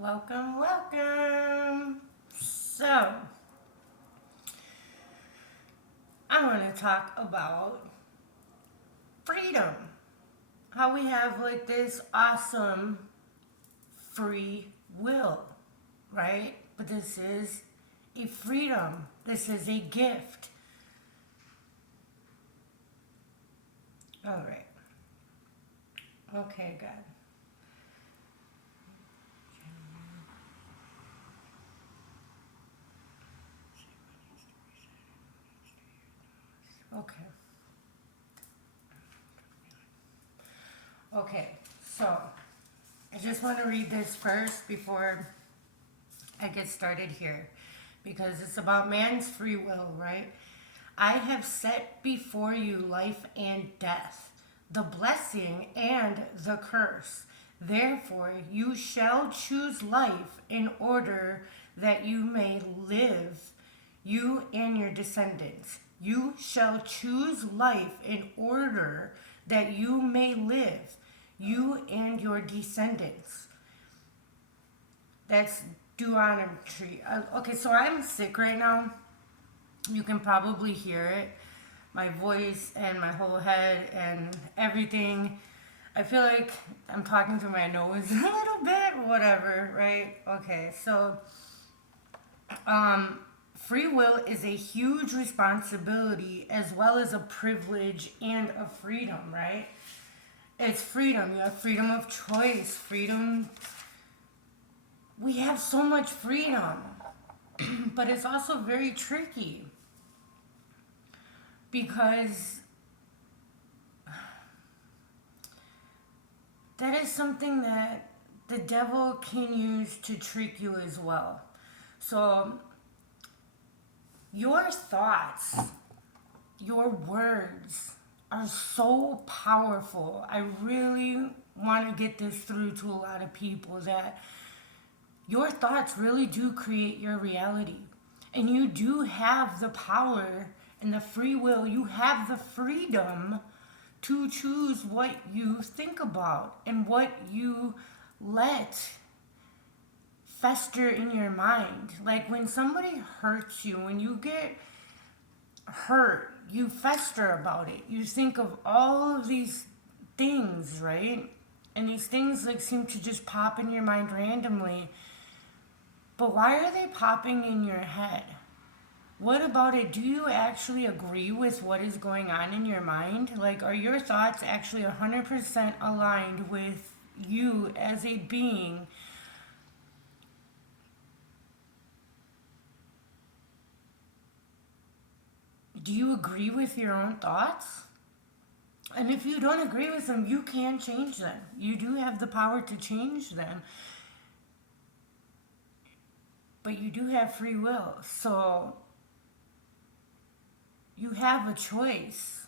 Welcome, welcome. So, I want to talk about freedom. How we have like this awesome free will, right? But this is a freedom, this is a gift. All right. Okay, God. Okay. Okay. So, I just want to read this first before I get started here because it's about man's free will, right? I have set before you life and death, the blessing and the curse. Therefore, you shall choose life in order that you may live, you and your descendants. You shall choose life in order that you may live, you and your descendants. That's Deuteronomy. Okay, so I'm sick right now. You can probably hear it. My voice and my whole head and everything. I feel like I'm talking through my nose a little bit, whatever, right? Okay, so um, free will is a huge responsibility as well as a privilege and a freedom, right? It's freedom. You have freedom of choice, freedom. We have so much freedom, but it's also very tricky because that is something that the devil can use to trick you as well. So, your thoughts, your words are so powerful. I really want to get this through to a lot of people that your thoughts really do create your reality. And you do have the power and the free will, you have the freedom to choose what you think about and what you let fester in your mind. Like when somebody hurts you, when you get hurt, you fester about it. You think of all of these things, right? And these things like seem to just pop in your mind randomly. But why are they popping in your head? What about it? Do you actually agree with what is going on in your mind? Like, are your thoughts actually 100% aligned with you as a being? Do you agree with your own thoughts? And if you don't agree with them, you can change them. You do have the power to change them, but you do have free will. So you have a choice.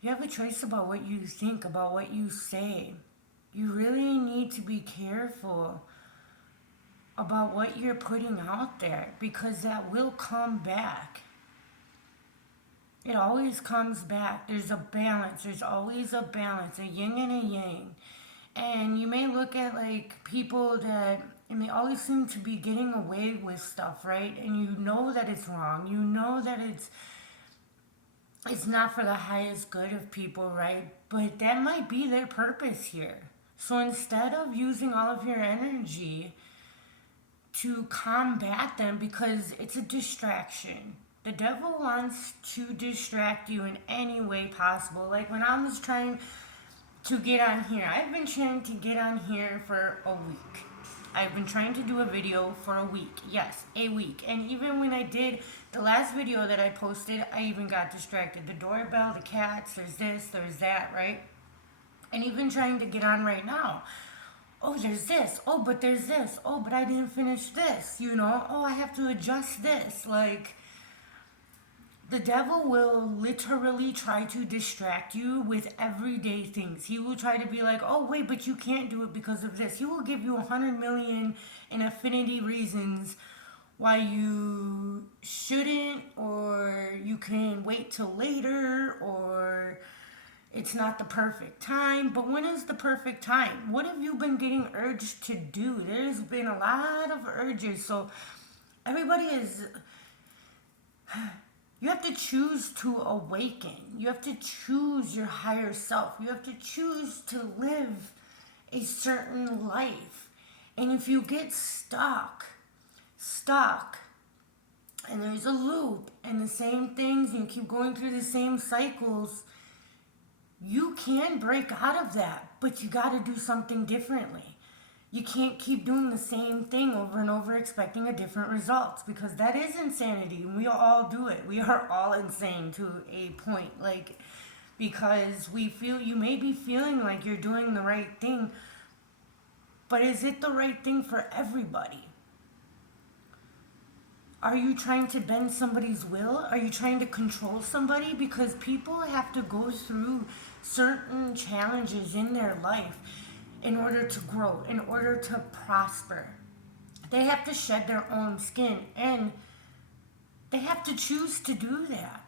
You have a choice about what you think, about what you say. You really need to be careful about what you're putting out there because that will come back. It always comes back. There's a balance. There's always a balance, a yin and a yang. And you may look at like people that, and they always seem to be getting away with stuff, right? And you know that it's wrong. You know that it's not for the highest good of people, right? But that might be their purpose here. So instead of using all of your energy to combat them because it's a distraction. The devil wants to distract you in any way possible. Like when I was trying to get on here, I've been trying to get on here for a week. I've been trying to do a video for a week. Yes, a week. And even when I did the last video that I posted, I even got distracted. The doorbell, the cats, there's this, there's that, right? And even trying to get on right now. Oh, there's this. Oh, but there's this. Oh, but I didn't finish this. You know, oh, I have to adjust this. Like, the devil will literally try to distract you with everyday things. He will try to be like, oh, wait, but you can't do it because of this. He will give you 100 million and infinity reasons why you shouldn't, or you can wait till later, or It's not the perfect time, but when is the perfect time? What have you been getting urged to do? There's been a lot of urges. So everybody is, you have to choose to awaken. You have to choose your higher self. You have to choose to live a certain life. And if you get stuck, and there's a loop and the same things, and you keep going through the same cycles, you can break out of that, but you got to do something differently. You can't keep doing the same thing over and over expecting a different result, because that is insanity, and we all do it. We are all insane to a point, like, because you may be feeling like you're doing the right thing, but is it the right thing for everybody? Are you trying to bend somebody's will? Are you trying to control somebody? Because people have to go through certain challenges in their life in order to grow, in order to prosper. They have to shed their own skin, and they have to choose to do that.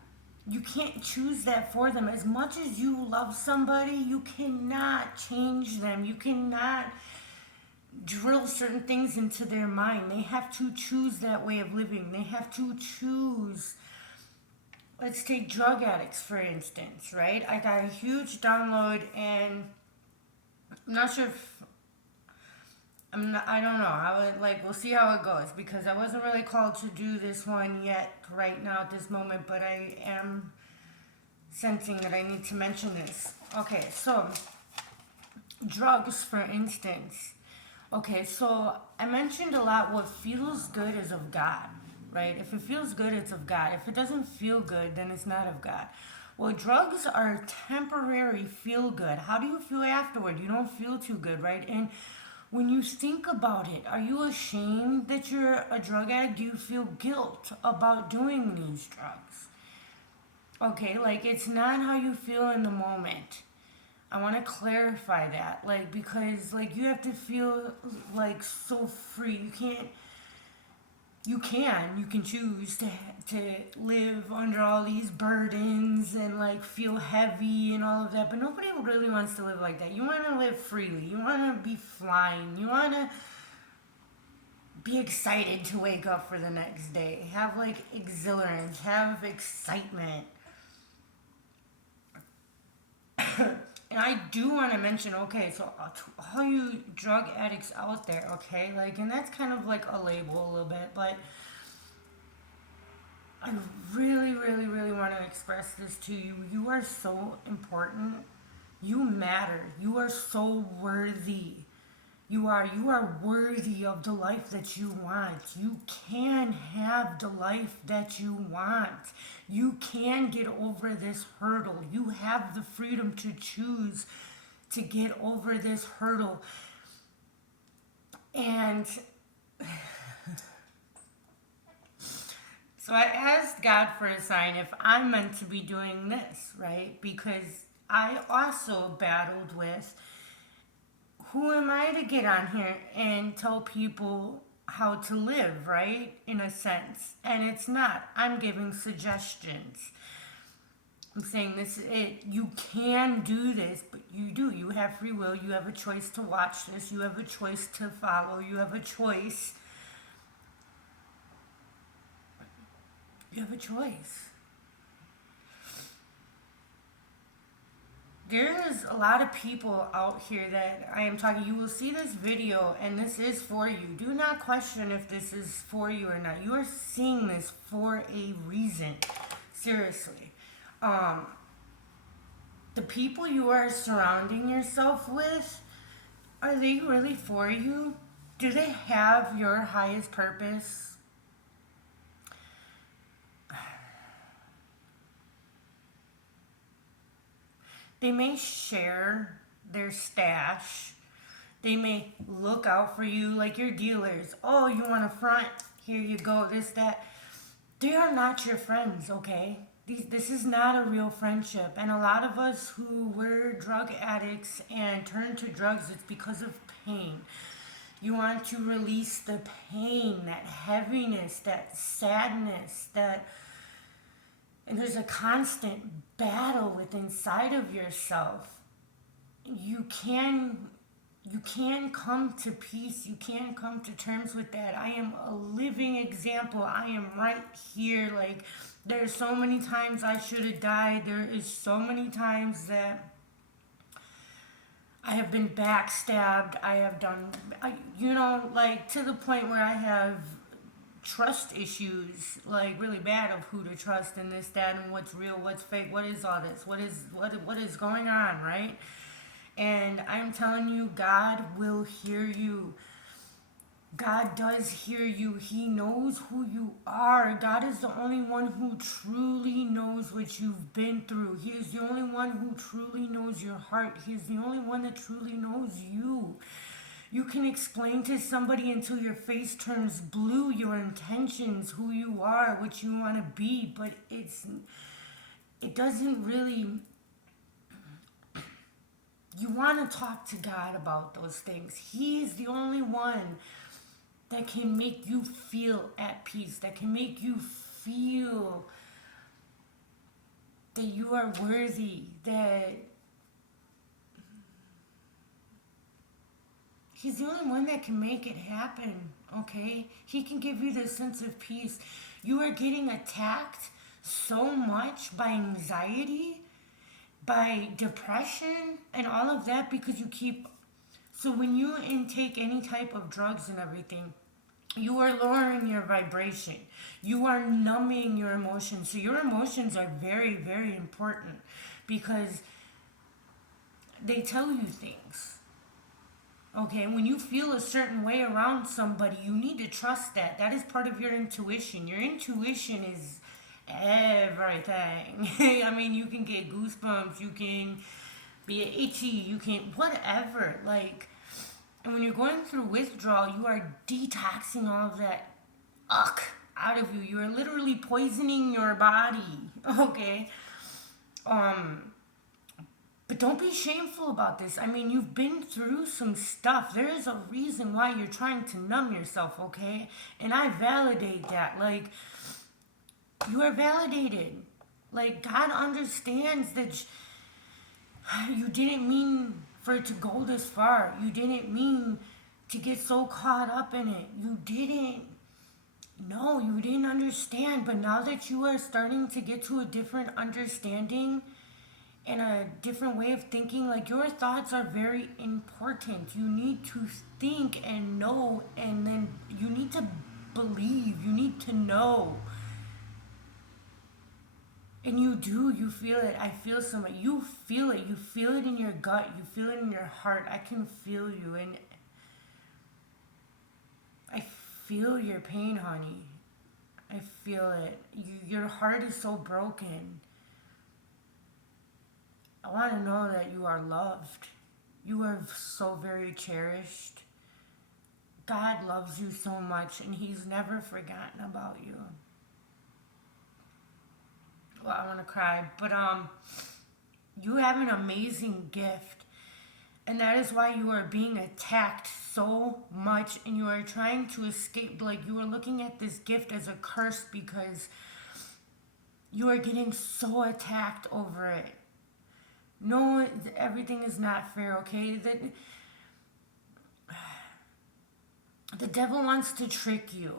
You can't choose that for them. As much as you love somebody, you cannot change them. You cannot drill certain things into their mind. They have to choose that way of living. They have to choose. Let's take drug addicts, for instance, right? I got a huge download, and I'm not sure if I don't know. We'll see how it goes, because I wasn't really called to do this one yet right now at this moment, but I am sensing that I need to mention this. Okay, so drugs, for instance. Okay, so I mentioned a lot what feels good is of God, right? If it feels good, it's of God. If it doesn't feel good, then it's not of God. Well, drugs are temporary feel good. How do you feel afterward? You don't feel too good, right? And when you think about it, are you ashamed that you're a drug addict? Do you feel guilt about doing these drugs? Okay, like, it's not how you feel in the moment. I want to clarify that, like, because, like, you have to feel, like, so free. You can choose to live under all these burdens and, like, feel heavy and all of that, but nobody really wants to live like that. You want to live freely. You want to be flying. You want to be excited to wake up for the next day. Have, like, exhilarance. Have excitement. And I do want to mention, okay, so all you drug addicts out there, okay, like, and that's kind of like a label a little bit, but I really, really, really want to express this to you. You are so important. You matter. You are so worthy. You are worthy of the life that you want. You can have the life that you want. You can get over this hurdle. You have the freedom to choose to get over this hurdle. And so I asked God for a sign if I'm meant to be doing this, right? Because I also battled with, who am I to get on here and tell people how to live, right? In a sense. And it's not. I'm giving suggestions. I'm saying this is it. You can do this, but you do. You have free will. You have a choice to watch this. You have a choice to follow. You have a choice. You have a choice. There's a lot of people out here that I am talking. You will see this video, and this is for you. Do not question if this is for you or not. You are seeing this for a reason. Seriously. The people you are surrounding yourself with, are they really for you? Do they have your highest purpose? They may share their stash. They may look out for you like your dealers. Oh, you want a front? Here you go, this, that. They are not your friends, okay? This is not a real friendship. And a lot of us who were drug addicts and turn to drugs, it's because of pain. You want to release the pain, that heaviness, that sadness, that And there's a constant battle with inside of yourself. You can come to peace. You can come to terms with that. I am a living example. I am right here. Like, there's so many times I should have died. There is so many times that I have been backstabbed. I have done, like, to the point where I have trust issues, like, really bad, of who to trust and this, that, and what's real, what's fake, what is all this, what is going on, right? And I'm telling you, God will hear you. God does hear you. He knows who you are. God is the only one who truly knows what you've been through. He is the only one who truly knows your heart. He is the only one that truly knows you. You can explain to somebody until your face turns blue your intentions, who you are, what you want to be, but it doesn't really. You want to talk to God about those things. He is the only one that can make you feel at peace, that can make you feel that you are worthy, that He's the only one that can make it happen, okay? He can give you this sense of peace. You are getting attacked so much by anxiety, by depression, and all of that because you keep... So when you intake any type of drugs and everything, you are lowering your vibration. You are numbing your emotions. So your emotions are very, very important because they tell you things. Okay, when you feel a certain way around somebody, you need to trust that. That is part of your intuition. Your intuition is everything. I mean, you can get goosebumps, you can be itchy, you can whatever. Like, and when you're going through withdrawal, you are detoxing all of that out of you. You are literally poisoning your body. Okay. But don't be shameful about this. I mean, you've been through some stuff. There is a reason why you're trying to numb yourself, okay? And I validate that. Like, you are validated. Like, God understands that you didn't mean for it to go this far. You didn't mean to get so caught up in it. You didn't. No, you didn't understand. But now that you are starting to get to a different understanding and a different way of thinking, like, your thoughts are very important. You need to think and know, and then you need to believe. You need to know. And you do, you feel it. I feel so much. You feel it. You feel it in your gut. You feel it in your heart. I can feel you. And I feel your pain, honey. I feel it. Your heart is so broken. I want to know that you are loved. You are so very cherished. God loves you so much, and He's never forgotten about you. Well, I want to cry, but you have an amazing gift, and that is why you are being attacked so much, and you are trying to escape. Like, you are looking at this gift as a curse because you are getting so attacked over it. No, everything is not fair, okay? The devil wants to trick you.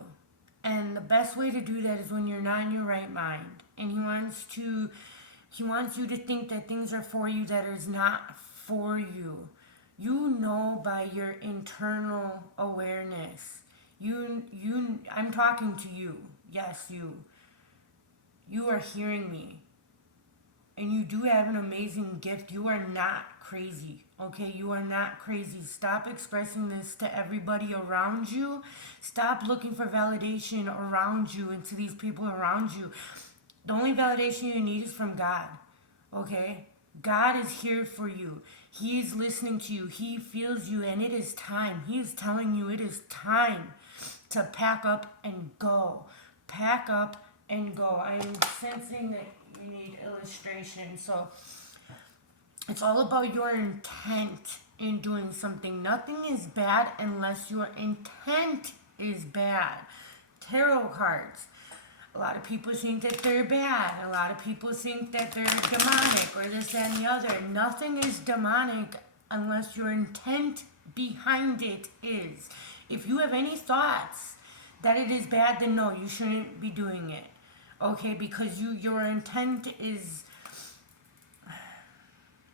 And the best way to do that is when you're not in your right mind. And he wants you to think that things are for you that is not for you. You know by your internal awareness. I'm talking to you. Yes, you. You are hearing me. And you do have an amazing gift. You are not crazy, okay? You are not crazy. Stop expressing this to everybody around you. Stop looking for validation around you and to these people around you. The only validation you need is from God, okay? God is here for you. He is listening to you. He feels you, and it is time. He is telling you it is time to pack up and go. Pack up and go. I am sensing that you need illustration. So it's all about your intent in doing something. Nothing is bad unless your intent is bad. Tarot cards. A lot of people think that they're bad. A lot of people think that they're demonic or this, that, and the other. Nothing is demonic unless your intent behind it is. If you have any thoughts that it is bad, then no, you shouldn't be doing it. Okay, because your intent is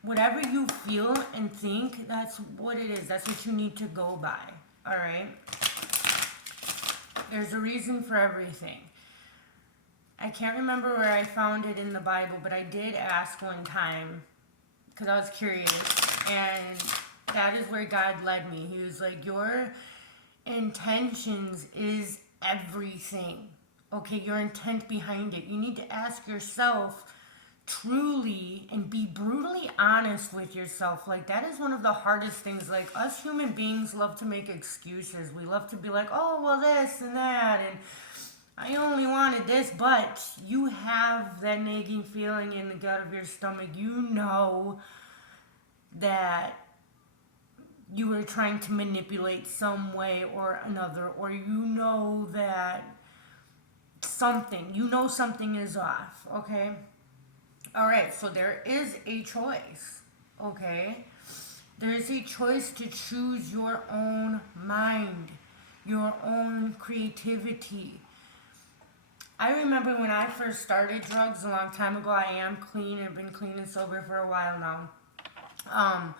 whatever you feel and think, that's what it is. That's what you need to go by. Alright? There's a reason for everything. I can't remember where I found it in the Bible, but I did ask one time because I was curious, and that is where God led me. He was like, your intentions is everything. Okay, your intent behind it. You need to ask yourself truly and be brutally honest with yourself. Like, that is one of the hardest things. Like, us human beings love to make excuses. We love to be like, oh, well, this and that, and I only wanted this, but you have that nagging feeling in the gut of your stomach. You know that you were trying to manipulate some way or another, or you know that something is off, okay? Alright, so there is a choice, okay? There is a choice to choose your own mind, your own creativity. I remember when I first started drugs a long time ago. I am clean. I've been clean and sober for a while now.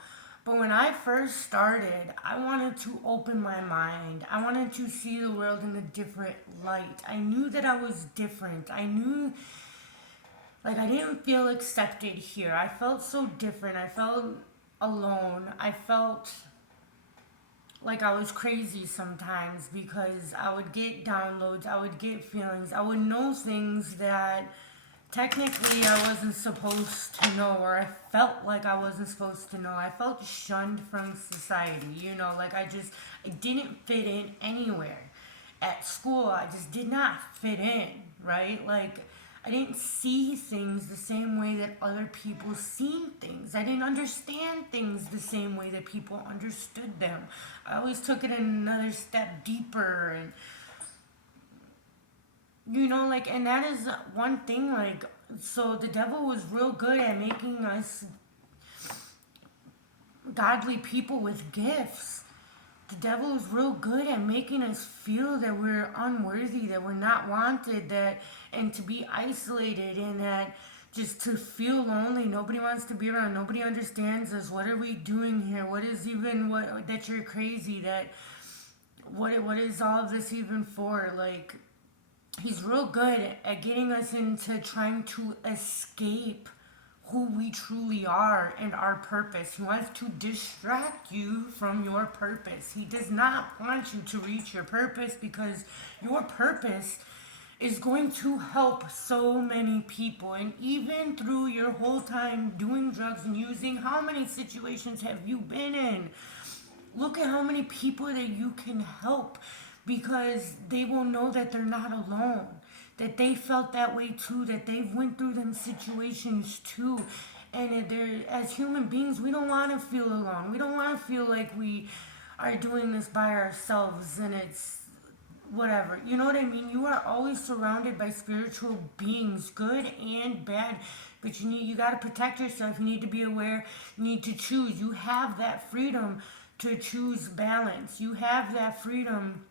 But when I first started, I wanted to open my mind. I wanted to see the world in a different light. I knew that I was different. I knew, like, I didn't feel accepted here. I felt so different. I felt alone. I felt like I was crazy sometimes because I would get downloads, I would get feelings, I would know things that technically I wasn't supposed to know, or I felt like I wasn't supposed to know. I felt shunned from society, like I didn't fit in anywhere. At school, I just did not fit in, right? Like, I didn't see things the same way that other people seen things. I didn't understand things the same way that people understood them. I always took it another step deeper, and and that is one thing, like, so the devil was real good at making us godly people with gifts. The devil is real good at making us feel that we're unworthy, that we're not wanted, and to be isolated, and that just to feel lonely. Nobody wants to be around. Nobody understands us. What are we doing here? What is even that you're crazy? That what is all of this even for? Like, he's real good at getting us into trying to escape who we truly are and our purpose. He wants to distract you from your purpose. He does not want you to reach your purpose, because your purpose is going to help so many people. And even through your whole time doing drugs and using, how many situations have you been in? Look at how many people that you can help, because they will know that they're not alone, that they felt that way too, that they've went through them situations too. And as human beings, we don't want to feel alone. We don't want to feel like we are doing this by ourselves and it's whatever. You know what I mean? You are always surrounded by spiritual beings, good and bad. But you got to protect yourself. You need to be aware. You need to choose. You have that freedom to choose balance. You have that freedom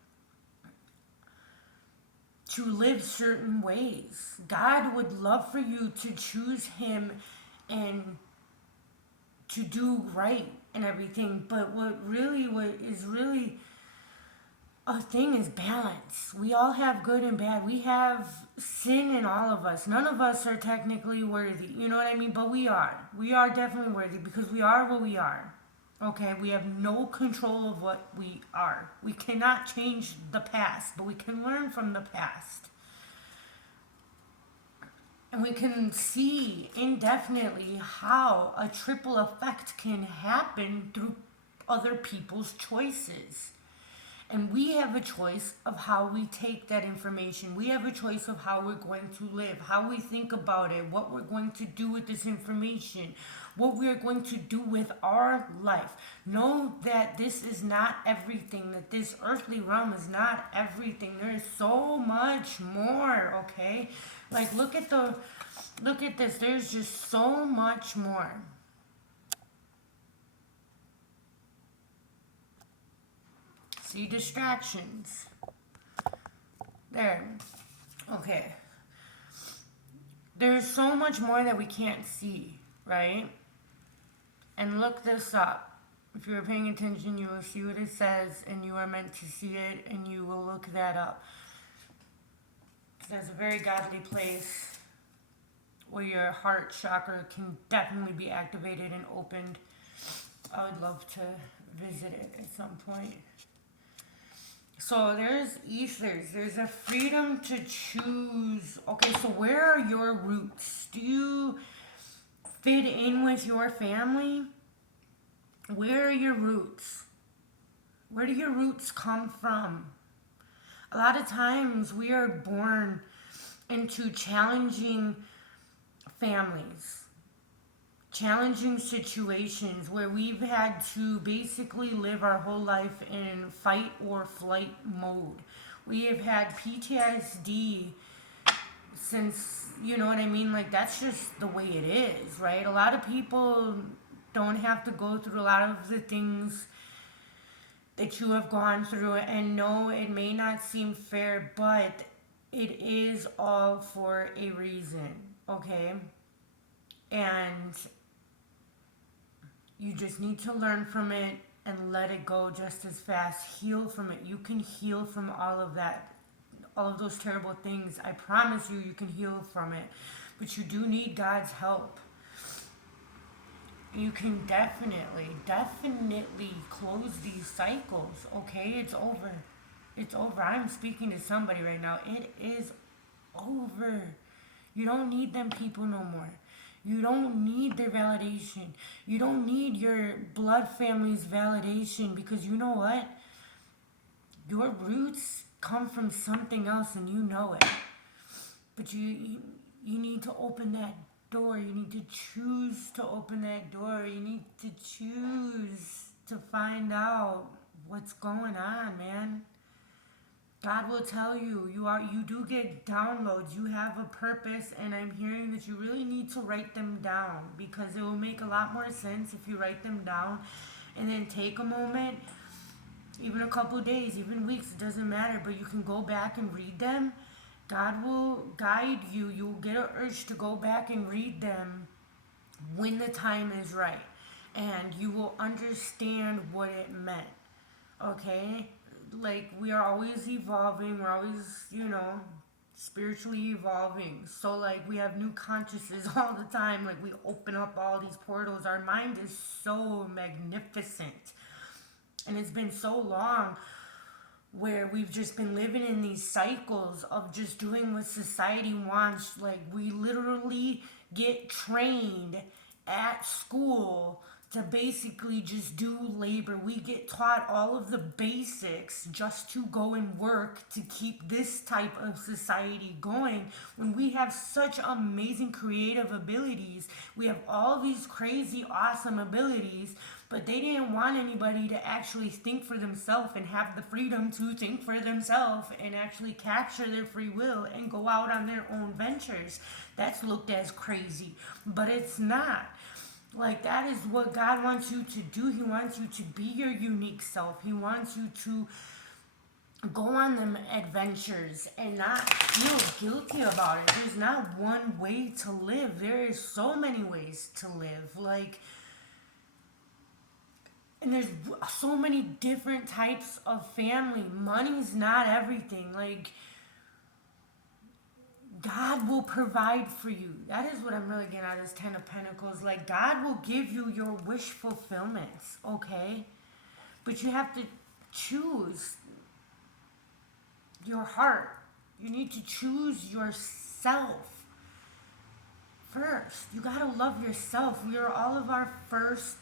to live certain ways. God would love for you to choose Him and to do right and everything. But what is really a thing is balance. We all have good and bad. We have sin in all of us. None of us are technically worthy. You know what I mean? But we are. We are definitely worthy, because we are what we are. Okay, we have no control of what we are. We cannot change the past, but we can learn from the past. And we can see indefinitely how a triple effect can happen through other people's choices. And we have a choice of how we take that information. We have a choice of how we're going to live, how we think about it, what we're going to do with this information, what we are going to do with our life. Know that this is not everything, that this earthly realm is not everything. There is so much more, okay? Like look at this. There's just so much more. See, distractions. There. Okay. There's so much more that we can't see, right? And look this up. If you're paying attention, you will see what it says, and you are meant to see it, and you will look that up. There's a very godly place where your heart chakra can definitely be activated and opened. I would love to visit it at some point. So there's ethers. There's a freedom to choose. Okay, so where are your roots? Do you fit in with your family? Where are your roots? Where do your roots come from? A lot of times we are born into challenging families, challenging situations where we've had to basically live our whole life in fight or flight mode. We have had PTSD since, you know what I mean? Like, that's just the way it is, right? A lot of people don't have to go through a lot of the things that you have gone through, and no, it may not seem fair, but it is all for a reason, okay? And you just need to learn from it and let it go just as fast. Heal from it. You can heal from all of that, all of those terrible things. I promise you, you can heal from it. But you do need God's help. You can definitely close these cycles, okay? It's over. It's over. I'm speaking to somebody right now. It is over. You don't need them people no more. You don't need their validation. You don't need your blood family's validation, because you know what? Your roots come from something else and you know it. But you need to open that door. You need to choose to open that door. You need to choose to find out what's going on, man. God will tell you. You do get downloads. You have a purpose, and I'm hearing that you really need to write them down, because it will make a lot more sense if you write them down and then take a moment, even a couple days, even weeks, it doesn't matter, but you can go back and read them. God will guide you. You'll get an urge to go back and read them when the time is right, and you will understand what it meant, okay? Like, we are always evolving. We're always, spiritually evolving. So, like, we have new consciousness all the time. Like, we open up all these portals. Our mind is so magnificent. And it's been so long where we've just been living in these cycles of just doing what society wants. Like, we literally get trained at school to basically just do labor. We get taught all of the basics just to go and work to keep this type of society going, when we have such amazing creative abilities. We have all these crazy awesome abilities, but they didn't want anybody to actually think for themselves and have the freedom to think for themselves and actually capture their free will and go out on their own ventures. That's looked as crazy, but it's not. Like, that is what God wants you to do. He wants you to be your unique self. He wants you to go on them adventures and not feel guilty about it. There's not one way to live. There is so many ways to live. Like, and there's so many different types of family. Money's not everything. Like, God will provide for you. That is what I'm really getting out of this Ten of Pentacles. Like, God will give you your wish fulfillments, okay? But you have to choose your heart. You need to choose yourself first. You gotta love yourself. We are all of our first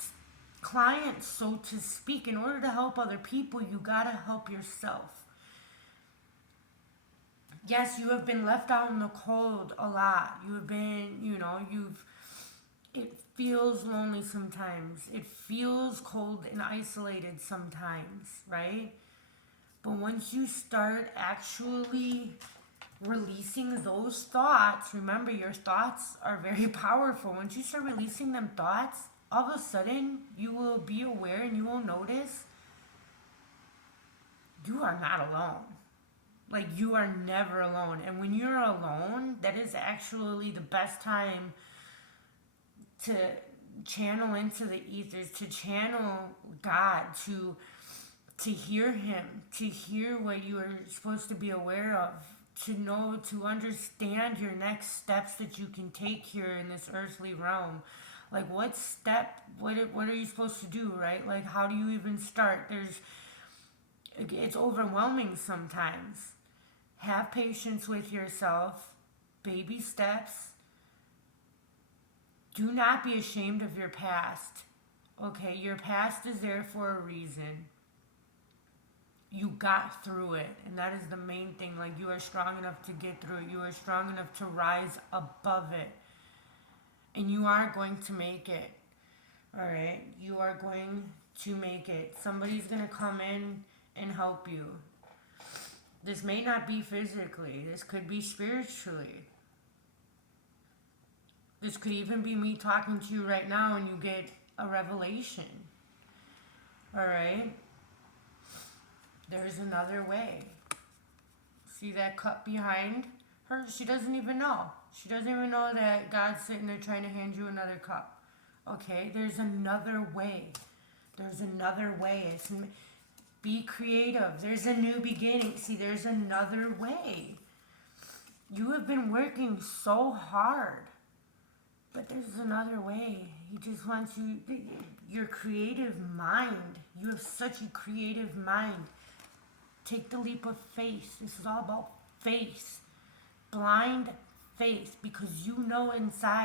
client, so to speak. In order to help other people, you gotta help yourself. Yes, you have been left out in the cold a lot. You have been, it feels lonely sometimes. It feels cold and isolated sometimes, right? But once you start actually releasing those thoughts, remember your thoughts are very powerful. Once you start releasing them thoughts, all of a sudden you will be aware and you will notice you are not alone. Like, you are never alone. And when you're alone, that is actually the best time to channel into the ethers, to channel God, to hear him, to hear what you are supposed to be aware of, to know, to understand your next steps that you can take here in this earthly realm. Like, what step, what are you supposed to do, right? Like, how do you even start? It's overwhelming sometimes. Have patience with yourself. Baby steps. Do not be ashamed of your past. Okay, your past is there for a reason. You got through it, and that is the main thing. Like, you are strong enough to get through it. You are strong enough to rise above it. And you are going to make it. Alright? You are going to make it. Somebody's going to come in and help you. This may not be physically. This could be spiritually. This could even be me talking to you right now and you get a revelation. Alright? There's another way. See that cup behind her? She doesn't even know. She doesn't even know that God's sitting there trying to hand you another cup. Okay? There's another way. There's another way. Be creative. There's a new beginning. See, there's another way. You have been working so hard. But there's another way. He just wants you, your creative mind. You have such a creative mind. Take the leap of faith. This is all about faith. Blind faith. Because you know inside